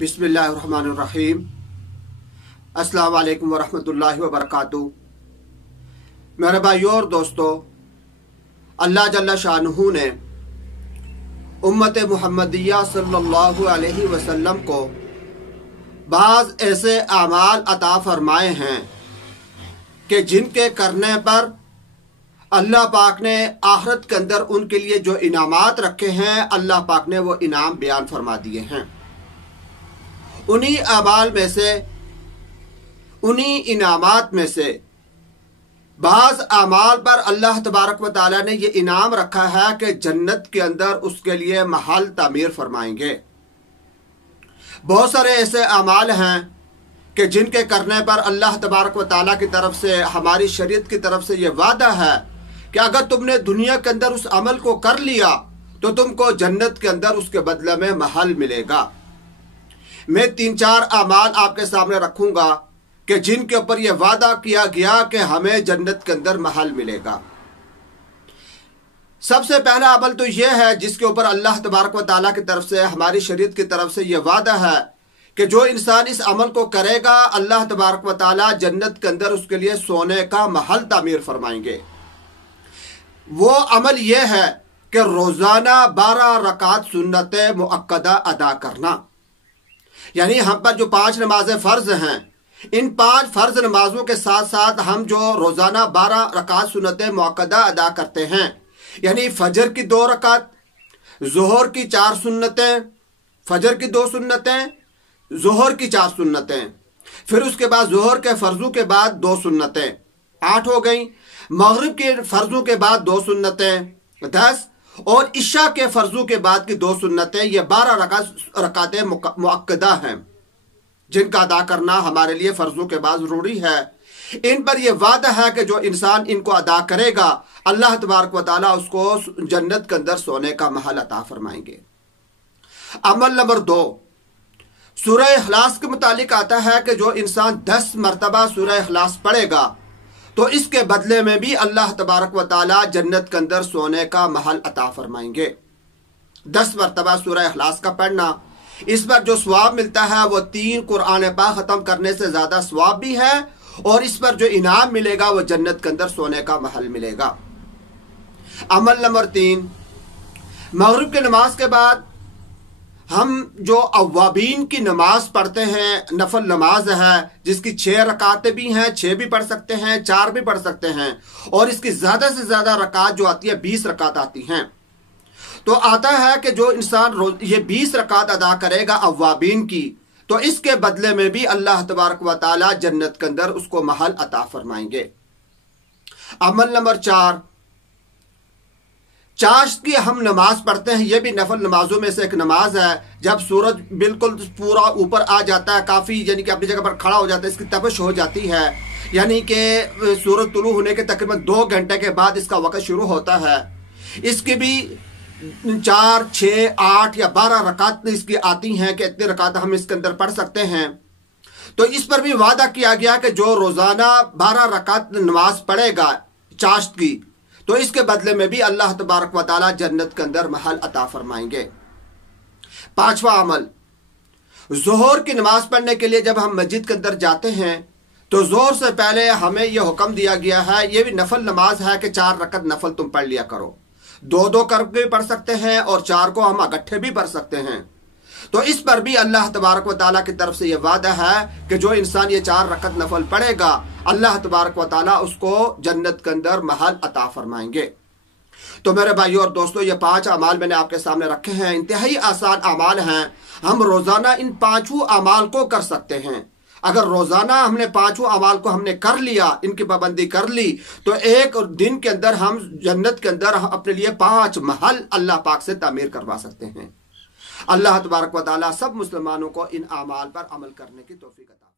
बिस्मिल्लाहिर्रहमानिर्रहीम। अस्सलाम वालेकुम वरहमतुल्लाहि वबरकातुहू। मेरे भाइयों और दोस्तों, अल्लाह जल्ला शानुहु ने उम्मत मुहम्मदिया सल्लल्लाहु अलैहि वसल्लम को बाज़ ऐसे आमाल अता फरमाए हैं कि जिनके करने पर अल्लाह पाक ने आखिरत के अंदर उनके लिए जो इनामात रखे हैं, अल्लाह पाक ने वो इनाम बयान फरमा दिए हैं। उन्हीं अमाल में से, उन्हीं इनामात में से बाज़ अमाल पर अल्लाह तबारक व तआला ने ये इनाम रखा है कि जन्नत के अंदर उसके लिए महल तामीर फरमाएंगे। बहुत सारे ऐसे अमाल हैं कि जिनके करने पर अल्लाह तबारक व तआला की तरफ से, हमारी शरीयत की तरफ से ये वादा है कि अगर तुमने दुनिया के अंदर उस अमल को कर लिया तो तुमको जन्नत के अंदर उसके बदले में महल मिलेगा। मैं 3-4 अमाल आपके सामने रखूंगा कि जिनके ऊपर यह वादा किया गया कि हमें जन्नत के अंदर महल मिलेगा। सबसे पहला अमल तो यह है जिसके ऊपर अल्लाह तबारक व तआला की तरफ से, हमारी शरीयत की तरफ से यह वादा है कि जो इंसान इस अमल को करेगा, अल्लाह तबारक व तआला जन्नत के अंदर उसके लिए सोने का महल तामीर फरमाएंगे। वो अमल यह है कि रोजाना 12 रकात सुन्नत मुअक्कदा अदा करना। यानी हम पर जो 5 नमाजें फ़र्ज हैं, इन 5 फ़र्ज नमाजों के साथ साथ हम जो रोज़ाना 12 रकात सुन्नत मुअक्कदा अदा करते हैं, यानी फजर की 2 रकात, ज़ोहर की 4 सुन्नतें, फजर की 2 सुन्नतें, ज़ोहर की 4 सुन्नतें, फिर उसके बाद ज़ोहर के फ़र्ज़ों के बाद 2 सुन्नतें, 8 हो गई। मगरिब के फ़र्ज़ों के बाद 2 सुन्नतें, 10, और इशा के फ़र्ज़ों के बाद की 2 सुन्नतें, ये 12 रकातें मुअक्कदा हैं जिनका अदा करना हमारे लिए फ़र्ज़ों के बाद ज़रूरी है। इन पर यह वादा है कि जो इंसान इनको अदा करेगा, अल्लाह तबारक व तआला उसको जन्नत के अंदर सोने का महल अता फरमाएंगे। अमल नंबर 2, सूरह इखलास के मुतालिक आता है कि जो इंसान 10 मरतबा सूरह इखलास पढ़ेगा तो इसके बदले में भी अल्लाह तबारक व तआला जन्नत के अंदर सोने का महल अता फरमाएंगे। 10 मरतबा सूरह इखलास का पढ़ना, इस पर जो सवाब मिलता है वो 3 कुरान पाक ख़त्म करने से ज़्यादा सवाब भी है, और इस पर जो इनाम मिलेगा वो जन्नत के अंदर सोने का महल मिलेगा। अमल नंबर 3, मगरिब के नमाज के बाद हम जो अव्वाबीन की नमाज पढ़ते हैं, नफल नमाज है जिसकी 6 रकातें भी हैं, 6 भी पढ़ सकते हैं, 4 भी पढ़ सकते हैं, और इसकी ज़्यादा से ज़्यादा रकात जो आती है 20 रकात आती हैं। तो आता है कि जो इंसान रोज ये 20 रकात अदा करेगा अव्वाबीन की, तो इसके बदले में भी अल्लाह तबारक व तआला जन्नत के अंदर उसको महल अता फरमाएंगे। अमल नंबर 4, चाश्त की हम नमाज पढ़ते हैं। यह भी नफल नमाजों में से एक नमाज है। जब सूरज बिल्कुल पूरा ऊपर आ जाता है, काफ़ी यानी कि अपनी जगह पर खड़ा हो जाता है, इसकी तपिश हो जाती है, यानी कि सूरज तुलू होने के तकरीबन 2 घंटे के बाद इसका वक्त शुरू होता है। इसकी भी 4, 6, 8 या 12 रकात इसकी आती हैं कि इतनी रकात हम इसके अंदर पढ़ सकते हैं। तो इस पर भी वादा किया गया कि जो रोज़ाना 12 रकात नमाज पढ़ेगा चाश्त की, तो इसके बदले में भी अल्लाह तबारक व तआला जन्नत के अंदर महल अता फरमाएंगे। 5वां अमल, ज़ोहर की नमाज पढ़ने के लिए जब हम मस्जिद के अंदर जाते हैं तो ज़ोहर से पहले हमें यह हुक्म दिया गया है, यह भी नफल नमाज है कि 4 रकात नफल तुम पढ़ लिया करो। 2-2 करके भी पढ़ सकते हैं और 4 को हम इकट्ठे भी पढ़ सकते हैं। तो इस पर भी अल्लाह तबारक व तआला की तरफ से यह वादा है कि जो इंसान ये 4 रकात नफल पढ़ेगा, अल्लाह तबारक व तआला उसको जन्नत के अंदर महल अता फरमाएंगे। तो मेरे भाइयों और दोस्तों, ये 5 अमाल मैंने आपके सामने रखे हैं। इंतहाई आसान अमाल हैं। हम रोज़ाना इन 5 अमाल को कर सकते हैं। अगर रोज़ाना हमने 5 अमाल को हमने कर लिया, इनकी पाबंदी कर ली, तो एक दिन के अंदर हम जन्नत के अंदर अपने लिए 5 महल अल्लाह पाक से तामीर करवा सकते हैं। अल्लाह तबारक व तआला सब मुसलमानों को इन अमाल पर अमल करने की तौफीक अता